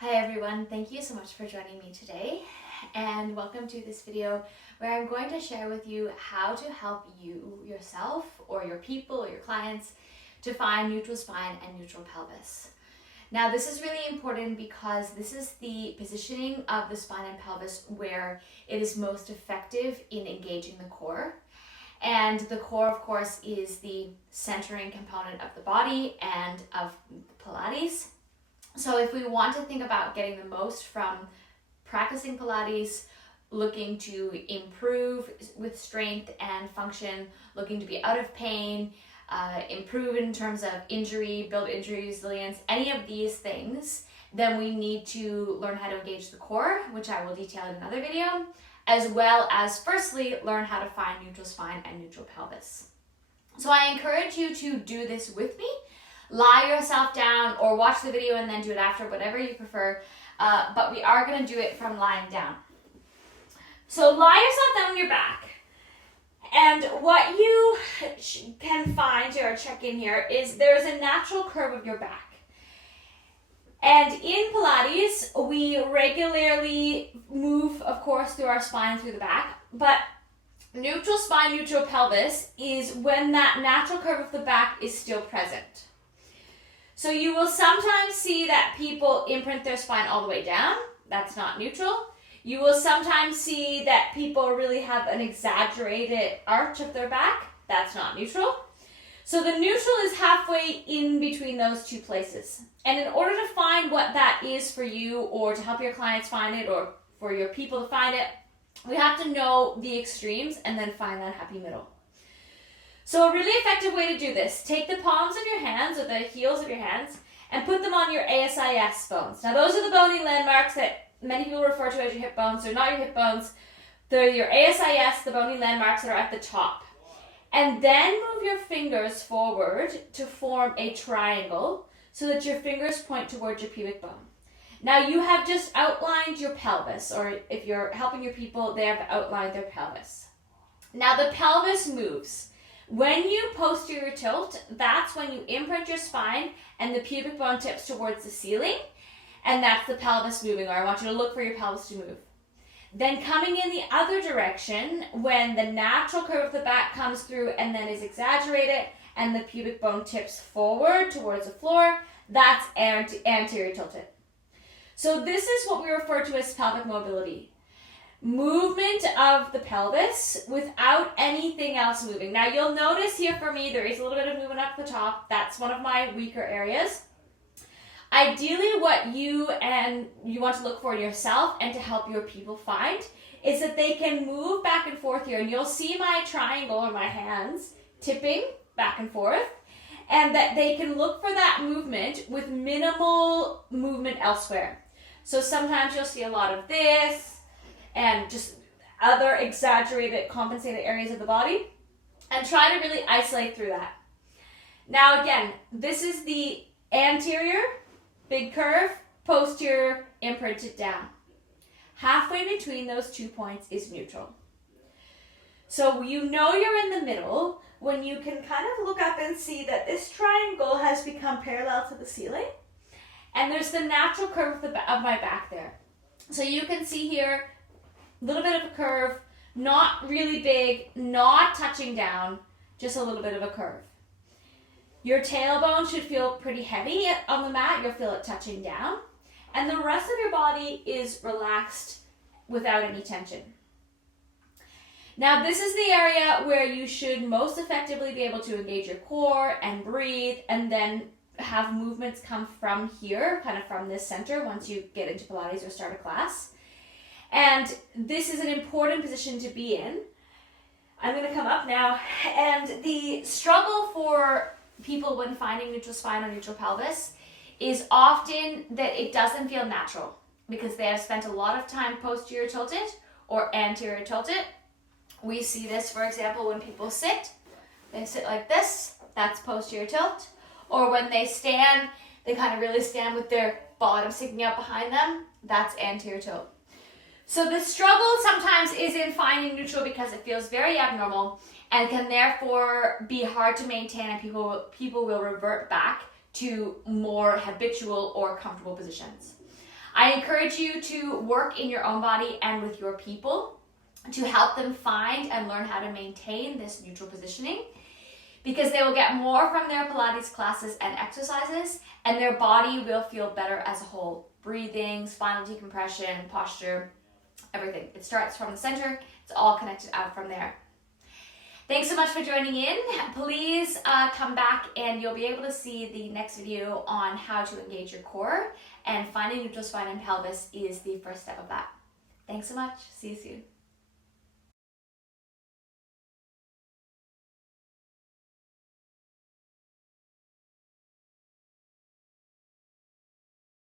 Hi everyone, thank you so much for joining me today and welcome to this video where I'm going to share with you how to help you yourself or your people or your clients to find neutral spine and neutral pelvis. Now this is really important because this is the positioning of the spine and pelvis where it is most effective in engaging the core. And the core, of course, is the centering component of the body and of Pilates. So if we want to think about getting the most from practicing Pilates, looking to improve with strength and function, looking to be out of pain, improve in terms of injury, build injury resilience, any of these things, then we need to learn how to engage the core, which I will detail in another video, as well as firstly, learn how to find neutral spine and neutral pelvis. So I encourage you to do this with me. Lie yourself down or watch the video and then do it after, whatever you prefer. But we are going to do it from lying down. So lie yourself down on your back. And what you can find or check in here is there's a natural curve of your back. And in Pilates, we regularly move, of course, through our spine through the back. But neutral spine, neutral pelvis is when that natural curve of the back is still present. So you will sometimes see that people imprint their spine all the way down. That's not neutral. You will sometimes see that people really have an exaggerated arch of their back. That's not neutral. So the neutral is halfway in between those two places. And in order to find what that is for you or to help your clients find it or for your people to find it, we have to know the extremes and then find that happy middle. So a really effective way to do this, take the palms of your hands or the heels of your hands and put them on your ASIS bones. Now those are the bony landmarks that many people refer to as your hip bones. They're not your hip bones. They're your ASIS, the bony landmarks that are at the top. And then move your fingers forward to form a triangle so that your fingers point towards your pubic bone. Now you have just outlined your pelvis, or if you're helping your people, they have outlined their pelvis. Now the pelvis moves. When you posterior tilt, that's when you imprint your spine and the pubic bone tips towards the ceiling, and that's the pelvis moving, or I want you to look for your pelvis to move. Then coming in the other direction, when the natural curve of the back comes through and then is exaggerated and the pubic bone tips forward towards the floor, that's anterior tilted. So this is what we refer to as pelvic mobility. Movement of the pelvis without anything else moving. Now you'll notice here for me there is a little bit of movement up the top. That's one of my weaker areas. Ideally what you want to look for in yourself and to help your people find is that they can move back and forth here, and you'll see my triangle or my hands tipping back and forth, and that they can look for that movement with minimal movement elsewhere. So sometimes you'll see a lot of this and just other exaggerated, compensated areas of the body, and try to really isolate through that. Now again, this is the anterior, big curve, posterior, imprinted down. Halfway between those 2 points is neutral. So you know you're in the middle when you can kind of look up and see that this triangle has become parallel to the ceiling, and there's the natural curve of my back there. So you can see here, a little bit of a curve, not really big, not touching down, just a little bit of a curve. Your tailbone should feel pretty heavy on the mat. You'll feel it touching down. And the rest of your body is relaxed without any tension. Now this is the area where you should most effectively be able to engage your core and breathe, and then have movements come from here, kind of from this center once you get into Pilates or start a class. And this is an important position to be in. I'm going to come up now. And the struggle for people when finding neutral spine or neutral pelvis is often that it doesn't feel natural because they have spent a lot of time posterior tilted or anterior tilted. We see this, for example, when people sit. They sit like this. That's posterior tilt. Or when they stand, they kind of really stand with their bottom sticking out behind them. That's anterior tilt. So the struggle sometimes is in finding neutral because it feels very abnormal and can therefore be hard to maintain, and people will revert back to more habitual or comfortable positions. I encourage you to work in your own body and with your people to help them find and learn how to maintain this neutral positioning, because they will get more from their Pilates classes and exercises, and their body will feel better as a whole. Breathing, spinal decompression, posture, everything. It starts from the center. It's all connected out from there. Thanks so much for joining in. Please come back and you'll be able to see the next video on how to engage your core, and finding neutral spine and pelvis is the first step of that. Thanks so much. See you soon.